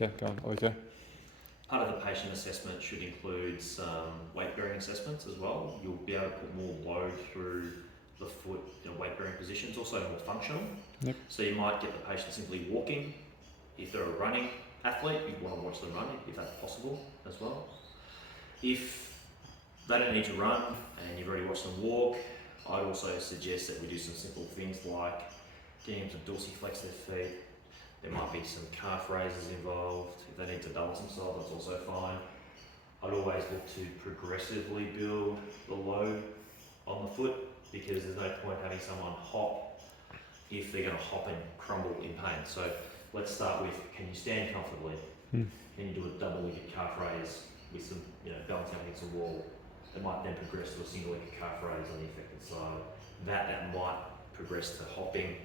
Okay, go on. Okay. Part of the patient assessment should include some weight-bearing assessments as well. You'll be able to put more load through the foot in a weight-bearing position. It's also more functional. Yep. So you might get the patient simply walking. If they're a running athlete, you'd want to watch them running if that's possible as well. If they don't need to run and you've already watched them walk, I'd also suggest that we do some simple things like getting them to dorsiflex their feet. There might be some calf raises involved. If they need to balance themselves, that's also fine. I'd always look to progressively build the load on the foot, because there's no point having someone hop if they're going to hop and crumble in pain. So let's start with, can you stand comfortably? Can you do a double-legged calf raise with some, balancing against a wall? It might then progress to a single-legged calf raise on the affected side. That might progress to hopping.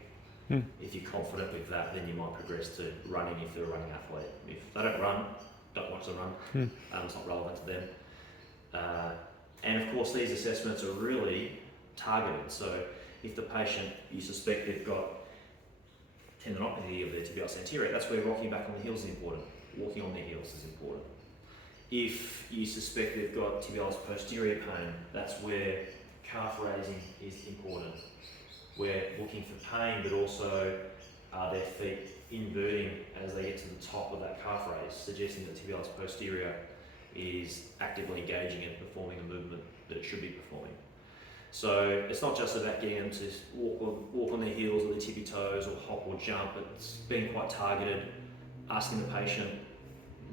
If you're confident with that, then you might progress to running if they're a running athlete. If they don't run, don't watch them run. It's not relevant to them. And of course, these assessments are really targeted. So if the patient, you suspect they've got tendinopathy of their tibialis anterior, that's where rocking back on the heels is important. Walking on their heels is important. If you suspect they've got tibialis posterior pain, that's where calf raising is important. We're looking for pain, but also their feet inverting as they get to the top of that calf raise, suggesting that tibialis posterior is actively engaging and performing a movement that it should be performing. So it's not just about getting them to walk on their heels or their tippy toes or hop or jump. It's being quite targeted, asking the patient,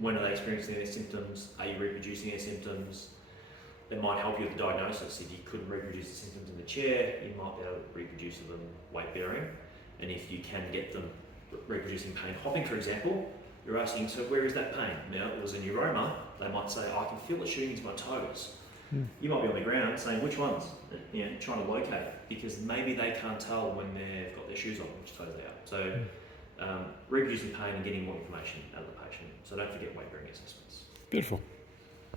when are they experiencing their symptoms? Are you reproducing their symptoms? That might help you with the diagnosis. If you couldn't reproduce the symptoms in the chair, you might be able to reproduce them weight bearing. And if you can get them reproducing pain hopping, for example, you're asking, so where is that pain? Now, it was a neuroma. They might say, I can feel it shooting into my toes. You might be on the ground saying, which ones? Trying to locate it, because maybe they can't tell when they've got their shoes on, which toes they are. So reproducing pain and getting more information out of the patient. So don't forget weight bearing assessments. Beautiful.